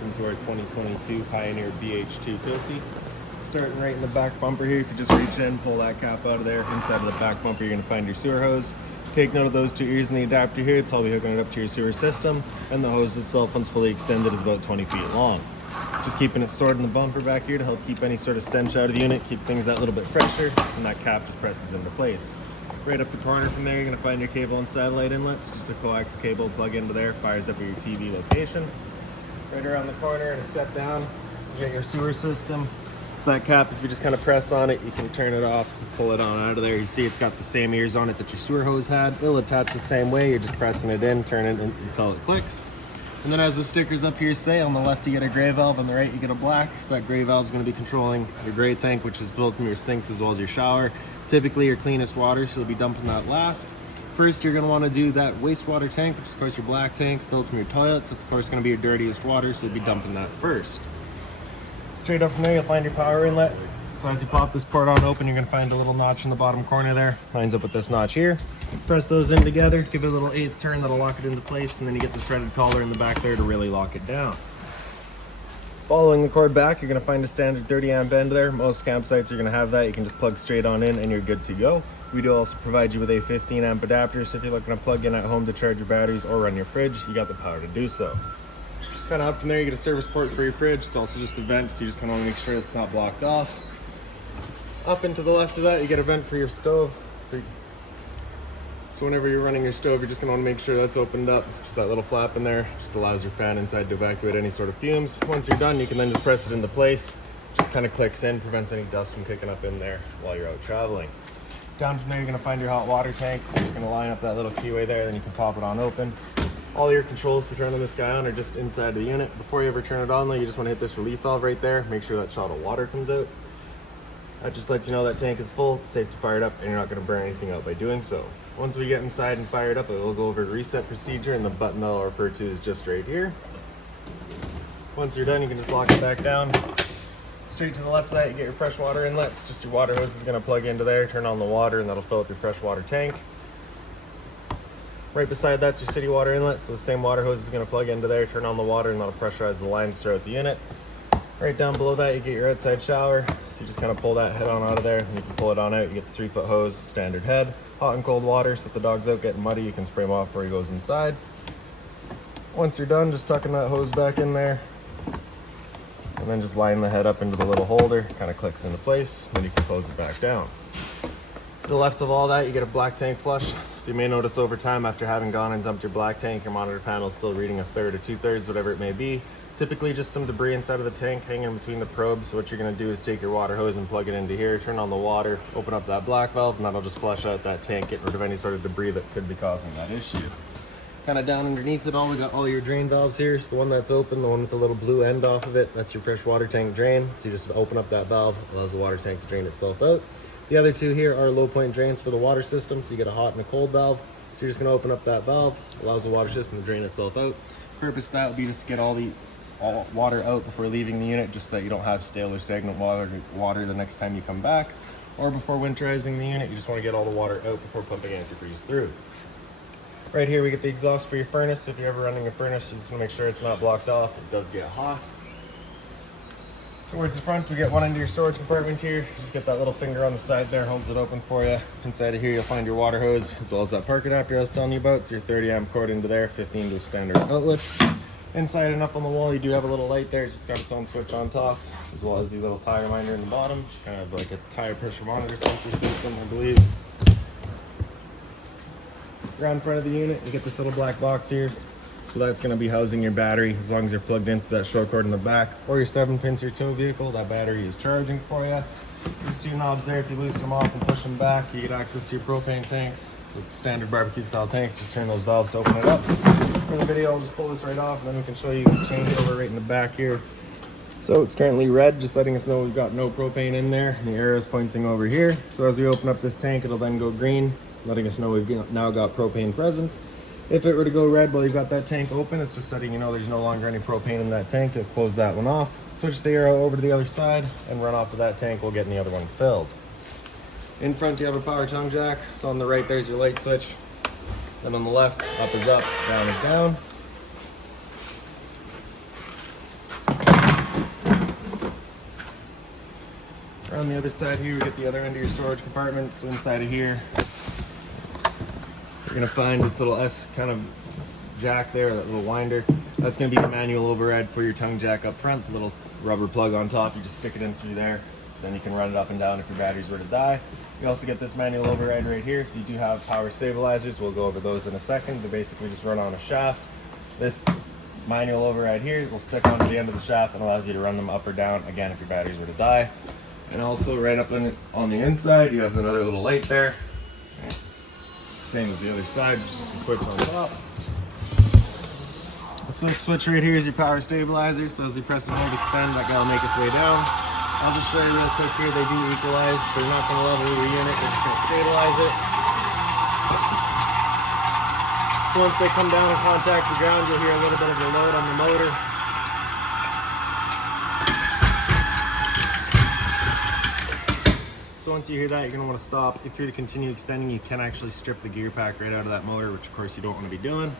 welcome to our 2022 Pioneer BH250. Starting right in the back bumper here, if you just reach in, pull that cap out of there. Inside of the back bumper, you're going to find your sewer hose. Take note of those two ears in the adapter here. It's how we're hooking it up to your sewer system. And the hose itself, once fully extended, is about 20 feet long. Just keeping it stored in the bumper back here to help keep any sort of stench out of the unit, keep things that little bit fresher, and that cap just presses into place. Right up the corner from there, you're going to find your cable and satellite inlets. Just a coax cable plug into there, fires up at your TV location. Right around the corner and a step down, you get your sewer system. So that cap, if you just kind of press on it, you can turn it off and pull it on out of there. You see it's got the same ears on it that your sewer hose had. It'll attach the same way. You're just pressing it in, turn it in until it clicks. And then as the stickers up here say, on the left you get a gray valve, on the right you get a black. So that gray valve is going to be controlling your gray tank, which is filled from your sinks as well as your shower. Typically your cleanest water, so you'll be dumping that last. First, you're going to want to do that wastewater tank, which is of course your black tank, filled from your toilets. That's of course going to be your dirtiest water, so you'll be dumping that first. Straight up from there, you'll find your power inlet. So as you pop this port on open, you're going to find a little notch in the bottom corner there. Lines up with this notch here. Press those in together, give it a little 1/8 turn, that'll lock it into place, and then you get the threaded collar in the back there to really lock it down. Following the cord back, you're going to find a standard 30 amp end there. Most campsites are going to have that. You can just plug straight on in and you're good to go. We do also provide you with a 15 amp adapter, so if you're looking to plug in at home to charge your batteries or run your fridge, you got the power to do so. Kind of up from there, you get a service port for your fridge. It's also just a vent, so you just kind of want to make sure it's not blocked off. Up and to the left of that, you get a vent for your stove. So whenever you're running your stove, you're just going to want to make sure that's opened up. Just that little flap in there just allows your fan inside to evacuate any sort of fumes. Once you're done, you can then just press it into place. Just kind of clicks in, prevents any dust from kicking up in there while you're out traveling. Down from there, you're going to find your hot water tank. So you're just going to line up that little keyway there, then you can pop it on open. All your controls for turning this guy on are just inside the unit. Before you ever turn it on though, you just want to hit this relief valve right there. Make sure that shot of water comes out. That just lets you know that tank is full, it's safe to fire it up, and you're not going to burn anything out by doing so. Once we get inside and fire it up, it will go over a reset procedure, and the button that I'll refer to is just right here. Once you're done, you can just lock it back down. Straight to the left of that, you get your fresh water inlets. Just your water hose is going to plug into there, turn on the water, and that'll fill up your fresh water tank. Right beside that's your city water inlet, so the same water hose is going to plug into there, turn on the water, and that'll pressurize the lines throughout the unit. Right down below that, you get your outside shower. So you just kind of pull that head on out of there, and you can pull it on out. You get the 3-foot hose, standard head. Hot and cold water, so if the dog's out getting muddy, you can spray him off before he goes inside. Once you're done, just tucking that hose back in there, and then just line the head up into the little holder. Kind of clicks into place, then you can close it back down. To the left of all that, you get a black tank flush. So you may notice over time, after having gone and dumped your black tank, your monitor panel is still reading 1/3 or 2/3, whatever it may be. Typically just some debris inside of the tank hanging between the probes. So what you're going to do is take your water hose and plug it into here, turn on the water, open up that black valve, and that'll just flush out that tank, get rid of any sort of debris that could be causing that issue. Kind of down underneath it all, we got all your drain valves here. So the one that's open, the one with the little blue end off of it, that's your fresh water tank drain. So you just open up that valve, allows the water tank to drain itself out. The other two here are low point drains for the water system. So you get a hot and a cold valve. So you're just going to open up that valve, allows the water system to drain itself out. Purpose of that would be just to get all water out before leaving the unit, just so that you don't have stale or stagnant water the next time you come back, or before winterizing the unit, you just want to get all the water out before pumping antifreeze through. Right here we get the exhaust for your furnace. If you're ever running a furnace, you just want to make sure it's not blocked off. It does get hot. Towards the front, we get one into your storage compartment here. Just get that little finger on the side there, holds it open for you. Inside of here you'll find your water hose, as well as that park adapter I was telling you about. So your 30 amp cord into there, 15 to a standard outlet. Inside and up on the wall, you do have a little light there. It's just got its own switch on top, as well as the little tire minder in the bottom. Just kind of like a tire pressure monitor sensor system, I believe. Around in front of the unit, you get this little black box here. So that's going to be housing your battery, as long as you're plugged into that short cord in the back, or your 7-pin to your tow vehicle. That battery is charging for you. These two knobs there, if you loosen them off and push them back, you get access to your propane tanks. So standard barbecue style tanks, just turn those valves to open it up. For the video, I'll just pull this right off, and then we can show you the changeover right in the back here. So it's currently red, just letting us know we've got no propane in there, and the arrow is pointing over here. So as we open up this tank, it'll then go green, letting us know we've now got propane present. If it were to go red while you've got that tank open, it's just letting you know there's no longer any propane in that tank. You'll close that one off, switch the arrow over to the other side, and run off of that tank. We'll get the other one filled. In front, you have a power tongue jack. So on the right, there's your light switch. Then on the left, up is up, down is down. On the other side here, we get the other end of your storage compartment. So inside of here, you're gonna find this little S kind of jack there, that little winder. That's gonna be the manual override for your tongue jack up front, the little rubber plug on top. You just stick it in through there. Then you can run it up and down if your batteries were to die. You also get this manual override right here. So you do have power stabilizers. We'll go over those in a second. They basically just run on a shaft. This manual override here will stick onto the end of the shaft and allows you to run them up or down, again, if your batteries were to die. And also right up on the inside, you have another little light there. Same as the other side, just a switch on top. The switch right here is your power stabilizer. So as you press and hold extend, that guy will make its way down. I'll just show you real quick here. They do equalize. They're not going to level your unit. They're just going to stabilize it. So once they come down and contact the ground, you'll hear a little bit of a load on the motor. So once you hear that, you're going to want to stop. If you're to continue extending, you can actually strip the gear pack right out of that motor, which of course you don't want to be doing.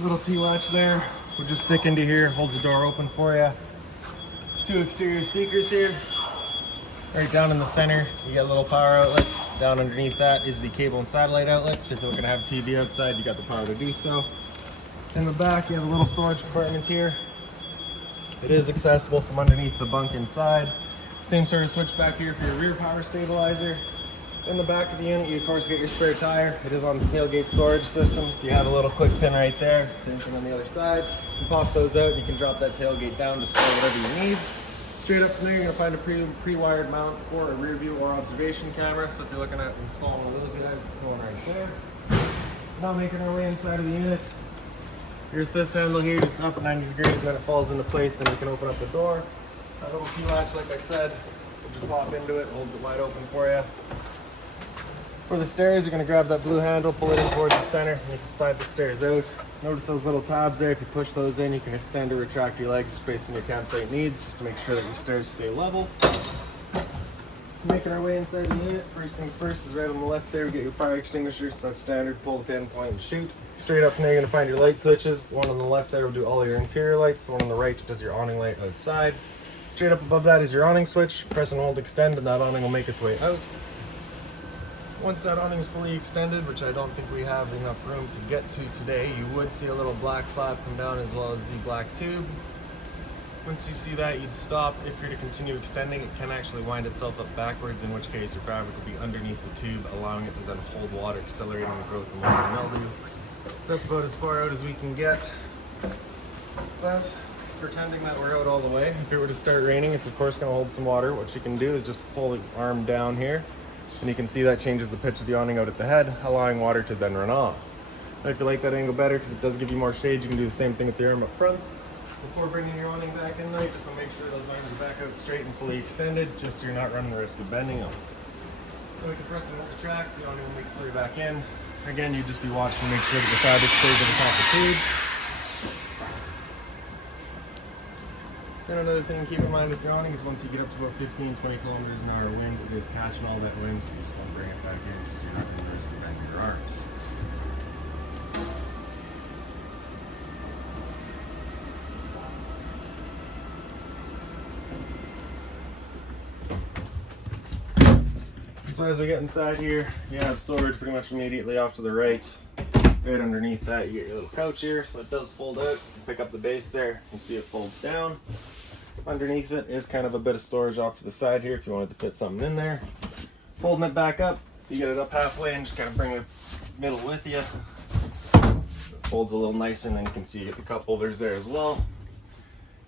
Little T-latch there. We'll just stick into here, holds the door open for you. Two exterior speakers here. Right down in the center, you get a little power outlet. Down underneath that is the cable and satellite outlet. So if you're looking to have TV outside, you got the power to do so. In the back, you have a little storage compartment here. It is accessible from underneath the bunk inside. Same sort of switch back here for your rear power stabilizer. In the back of the unit, you of course get your spare tire. It is on the tailgate storage system, so you have a little quick pin right there. Same thing on the other side. You pop those out, you can drop that tailgate down to store whatever you need. Straight up from there, you're gonna find a pre-wired mount for a rear view or observation camera. So if you're looking at installing one of those guys, it's going right there. Now making our way inside of the unit. Your assist handle here, just up at 90 degrees, and then it falls into place, and you can open up the door. That little T-latch, like I said, will just pop into it, holds it wide open for you. For the stairs, you're going to grab that blue handle, pull it in towards the center, and you can slide the stairs out. Notice those little tabs there. If you push those in, you can extend or retract your legs just based on your campsite needs, just to make sure that your stairs stay level. Making our way inside the unit, first things first is right on the left there, we get your fire extinguisher. So that's standard, pull the pin, point, and shoot. Straight up from there, you're going to find your light switches. The one on the left there will do all your interior lights. The one on the right does your awning light outside. Straight up above that is your awning switch. Press and hold extend, and that awning will make its way out. Once that awning is fully extended, which I don't think we have enough room to get to today, you would see a little black flap come down as well as the black tube. Once you see that, you'd stop. If you're to continue extending, it can actually wind itself up backwards, in which case your fabric will be underneath the tube, allowing it to then hold water, accelerating the growth of mold and mildew. So that's about as far out as we can get. But pretending that we're out all the way, if it were to start raining, it's of course going to hold some water. What you can do is just pull the arm down here, and you can see that changes the pitch of the awning out at the head, allowing water to then run off. Now, if you like that angle better, because it does give you more shade, you can do the same thing with the arm up front. Before bringing your awning back in though, you just want to make sure those arms are back out straight and fully extended, just so you're not running the risk of bending them. Then we can press and retract, the awning will make its way back in. Again, you'd just be watching to make sure that the fabric stays at the top of the tube. Then another thing to keep in mind with your awning is once you get up to about 15-20 kilometers an hour wind, it is catching all that wind, so you just want to bring it back in just so you're not running the risk of bending your arms. So as we get inside here, you have storage pretty much immediately off to the right. Right underneath that, you get your little couch here, so it does fold out. You pick up the base there, you see it folds down. Underneath it is kind of a bit of storage off to the side here if you wanted to fit something in there. Folding it back up, you get it up halfway and just kind of bring the middle with you. It folds a little nicer, and then you can see you get the cup holders there as well.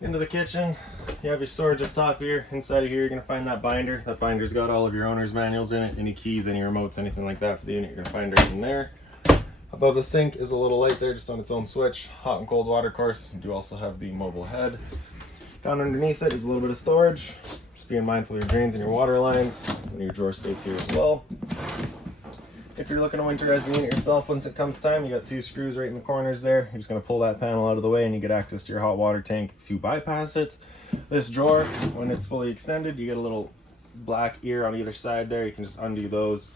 Into the kitchen, you have your storage up top here. Inside of here, you're going to find that binder. That binder's got all of your owner's manuals in it, any keys, any remotes, anything like that for the unit, you're going to find right in there. Above the sink is a little light there, just on its own switch. Hot and cold water, of course. You do also have the mobile head. Down underneath it is a little bit of storage. Just being mindful of your drains and your water lines, and your drawer space here as well. If you're looking to winterize the unit yourself, once it comes time, you got two screws right in the corners there. You're just going to pull that panel out of the way, and you get access to your hot water tank to bypass it. This drawer, when it's fully extended, you get a little black ear on either side there. You can just undo those,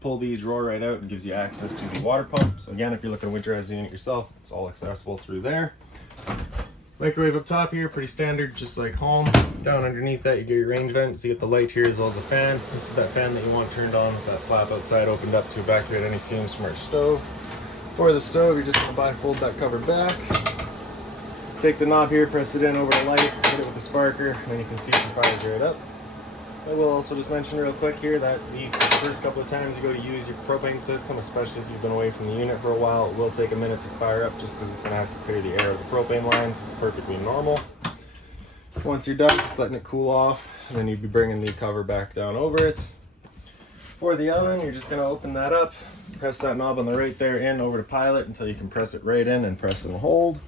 pull the drawer right out, and gives you access to the water pump. So again, if you're looking to winterize the unit yourself, it's all accessible through there. Microwave up top here, pretty standard, just like home. Down underneath that, you get your range vent, so you get the light here as well as the fan. This is that fan that you want turned on with that flap outside opened up to evacuate any fumes from our stove. For the stove, you're just gonna bifold that cover back. Take the knob here, press it in over the light, hit it with the sparker, and then you can see it fires right up. I will also just mention real quick here that the first couple of times you go to use your propane system, especially if you've been away from the unit for a while, it will take a minute to fire up just because it's going to have to clear the air of the propane lines. Perfectly normal. Once you're done, just letting it cool off, and then you'd be bringing the cover back down over it. For the oven, you're just going to open that up, press that knob on the right there in over to pilot until you can press it right in and press and hold.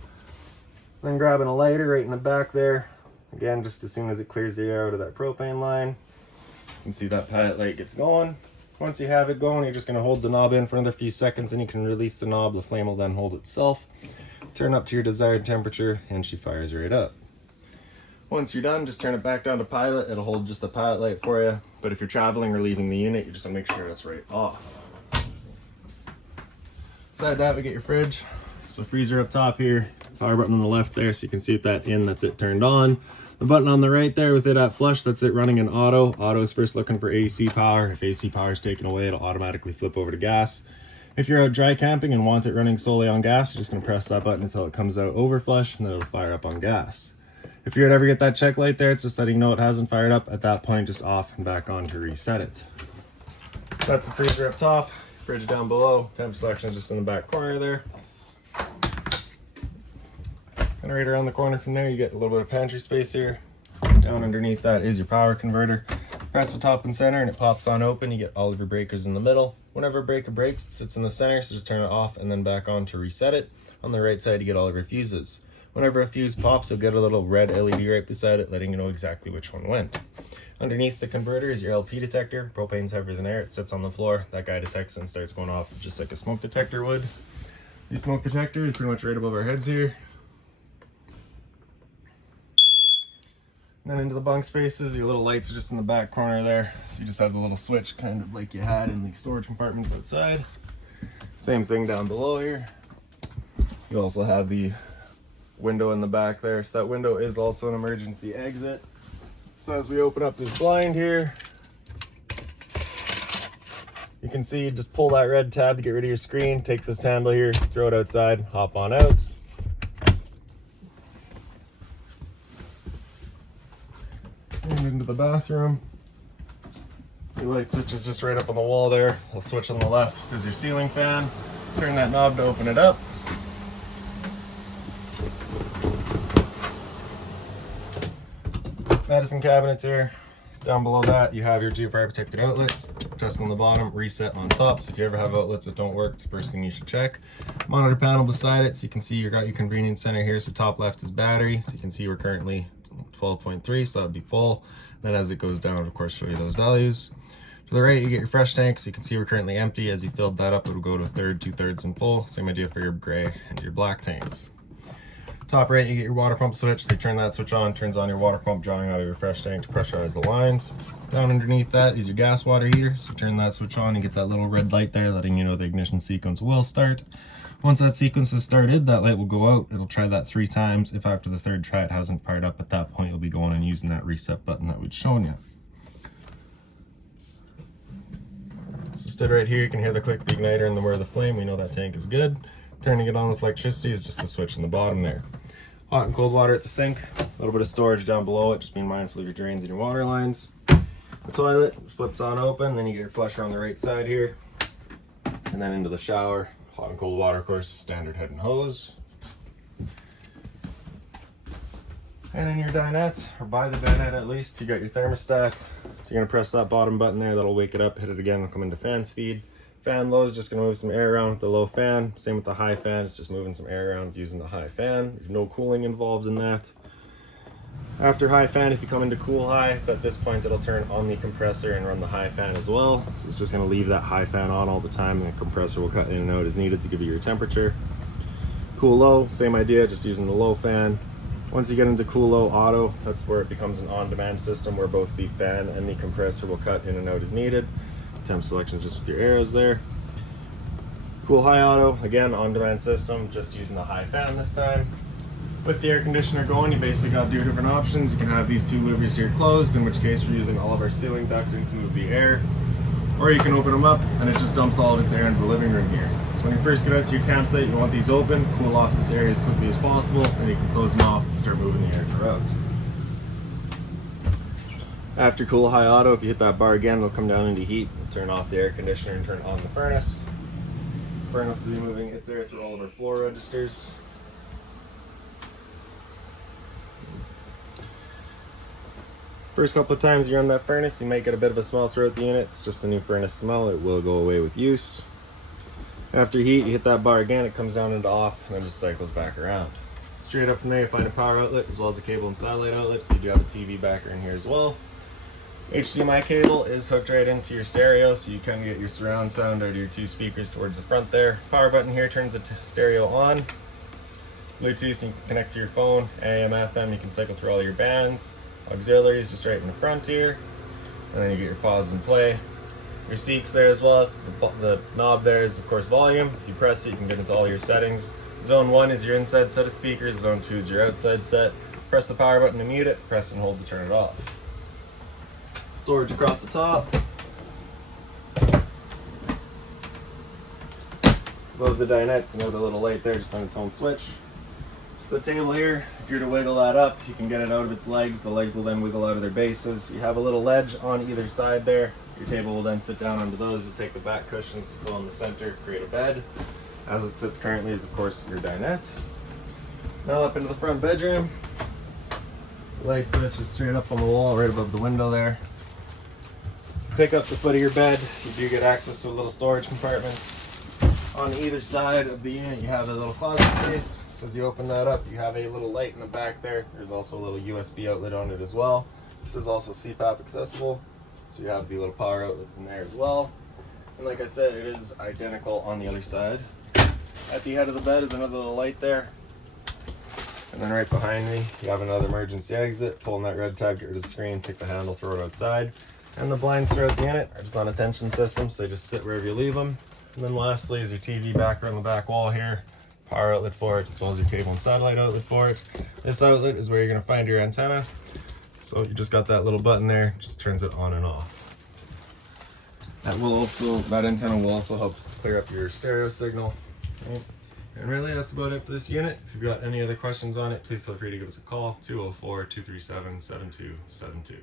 Then grabbing a lighter right in the back there. Again, just as soon as it clears the air out of that propane line, you can see that pilot light gets going. Once you have it going, you're just going to hold the knob in for another few seconds and you can release the knob. The flame will then hold itself. Turn up to your desired temperature and she fires right up. Once you're done, just turn it back down to pilot. It'll hold just the pilot light for you. But if you're traveling or leaving the unit, you just want to make sure that's right off. Beside that, we get your fridge. So freezer up top here, power button on the left there, so you can see it that in, that's it turned on. The button on the right there with it at flush, that's it running in auto. Auto is first looking for AC power. If AC power is taken away, it'll automatically flip over to gas. If you're out dry camping and want it running solely on gas, you're just gonna press that button until it comes out over flush and then it'll fire up on gas. If you're to ever get that check light there, it's just letting you know it hasn't fired up. At that point, just off and back on to reset it. That's the freezer up top, fridge down below. Temp selection is just in the back corner there. And right around the corner from there, you get a little bit of pantry space here. Down underneath that is your power converter. Press the top and center and it pops on open. You get all of your breakers in the middle. Whenever a breaker breaks, it sits in the center, so just turn it off and then back on to reset it. On the right side, you get all of your fuses. Whenever a fuse pops, you'll get a little red LED right beside it, letting you know exactly which one went. Underneath the converter is your LP detector. Propane's heavier than air. It sits on the floor. That guy detects and starts going off just like a smoke detector would. The smoke detector is pretty much right above our heads here. Then into the bunk spaces, your little lights are just in the back corner there. So you just have the little switch kind of like you had in the storage compartments outside. Same thing down below here. You also have the window in the back there. So that window is also an emergency exit. So as we open up this blind here, you can see, just pull that red tab to get rid of your screen. Take this handle here, throw it outside, hop on out. And into the bathroom. Your light switch is just right up on the wall there. I'll switch on the left. There's your ceiling fan. Turn that knob to open it up. Medicine cabinets here. Down below that, you have your geofire protected outlets. Just on the bottom, reset on top. So if you ever have outlets that don't work, it's the first thing you should check. Monitor panel beside it, so you can see you got your convenience center here. So top left is battery. So you can see we're currently 12.3, so that would be full. Then as it goes down, of course, show you those values. To the right, you get your fresh tank. So you can see we're currently empty. As you filled that up, it'll go to a third, 2/3 and full. Same idea for your gray and your black tanks. Top right, you get your water pump switch. So you turn that switch on, turns on your water pump, drawing out of your fresh tank to pressurize the lines. Down underneath that is your gas water heater. So turn that switch on and get that little red light there, letting you know the ignition sequence will start. Once that sequence is started, that light will go out. It'll try that 3 times. If after the 3rd try it hasn't fired up, at that point you'll be going and using that reset button that we'd shown you. So stood right here, you can hear the click of the igniter and the whir of the flame. We know that tank is good. Turning it on with electricity is just the switch in the bottom there. Hot and cold water at the sink. A little bit of storage down below it, just being mindful of your drains and your water lines. The toilet flips on open, then you get your flusher on the right side here. And then into the shower. Hot and cold water, of course, standard head and hose. And in your dinette, or by the dinette at least, you got your thermostat. So you're gonna press that bottom button there, that'll wake it up, hit it again, and come into fan speed. Fan low is just gonna move some air around with the low fan. Same with the high fan, it's just moving some air around using the high fan. There's no cooling involved in that. After high fan, if you come into cool high, it's at this point it'll turn on the compressor and run the high fan as well. So it's just gonna leave that high fan on all the time, and the compressor will cut in and out as needed to give you your temperature. Cool low, same idea, just using the low fan. Once you get into cool low auto, that's where it becomes an on-demand system where both the fan and the compressor will cut in and out as needed. Temp selection just with your arrows there. Cool high auto, again, on-demand system, just using the high fan this time. With the air conditioner going, you basically got two different options. You can have these two louvers here closed, in which case we're using all of our ceiling ducting to move the air. Or you can open them up and it just dumps all of its air into the living room here. So when you first get out to your campsite, you want these open, cool off this area as quickly as possible, and you can close them off and start moving the air throughout. After cool high auto, if you hit that bar again, it'll come down into heat, turn off the air conditioner and turn on the furnace. The furnace will be moving its air through all of our floor registers. First couple of times you run that furnace, you might get a bit of a smell throughout the unit. It's just a new furnace smell. It will go away with use. After heat, you hit that bar again, it comes down into off, and then just cycles back around. Straight up from there, you find a power outlet as well as a cable and satellite outlet, so you do have a TV backer in here as well. HDMI cable is hooked right into your stereo, so you can get your surround sound out of your two speakers towards the front there. Power button here turns the stereo on. Bluetooth, you can connect to your phone. AM, FM, you can cycle through all your bands. Auxiliary is just right in the front here, and then you get your pause and play. Your Seeks there as well. The knob there is of course volume. If you press it, you can get into all your settings. Zone 1 is your inside set of speakers, Zone 2 is your outside set. Press the power button to mute it, press and hold to turn it off. Storage across the top. Above the dinettes, another little light there just on its own switch. Just the table here, if you're to wiggle that up, you can get it out of its legs. The legs will then wiggle out of their bases. You have a little ledge on either side there. Your table will then sit down onto those. You'll take the back cushions to fill in the center, create a bed. As it sits currently is of course your dinette. Now up into the front bedroom. Light switch is straight up on the wall right above the window there. Pick up the foot of your bed, you do get access to a little storage compartment. On either side of the unit you have a little closet space. As you open that up, you have a little light in the back there. There's also a little USB outlet on it as well. This is also CPAP accessible, so you have the little power outlet in there as well. And like I said, it is identical on the other side. At the head of the bed is another little light there. And then right behind me, you have another emergency exit. Pulling that red tab, get rid of the screen, take the handle, throw it outside. And the blinds throughout the unit are just on a tension system, so they just sit wherever you leave them. And then lastly is your TV backer on the back wall here. Power outlet for it, as well as your cable and satellite outlet for it. This outlet is where you're going to find your antenna. So you just got that little button there, just turns it on and off. That antenna will also help clear up your stereo signal. Right. And really that's about it for this unit. If you've got any other questions on it, please feel free to give us a call, 204-237-7272.